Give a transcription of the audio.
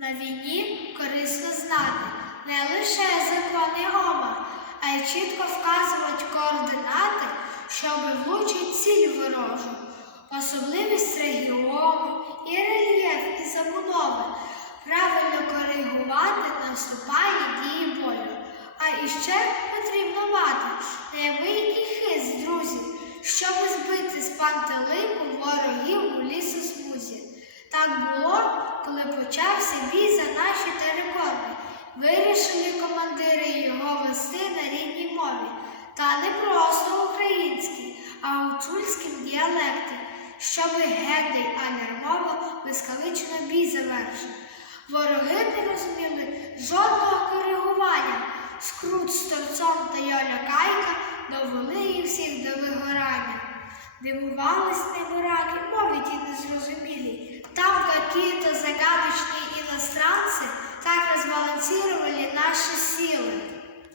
На війні корисно знати не лише закони ОМА, а й чітко вказувати координати, щоб влучити ціль ворожу, особливість регіону і рельєф і забудови, правильно коригувати наступальні дії бою. А іще потрібно мати неабиякий хист, друзів, щоб почався бій за наші території. Вирішили командири його вести на рідній мові, та не просто українській, а гуцульським діалекті, щоби Гендель Анермово блискавично бій завершив. Вороги не розуміли жодного коригування. Скрут з торцом та Йоля Кайка довели їх всіх до вигорання. Дивувались небораки,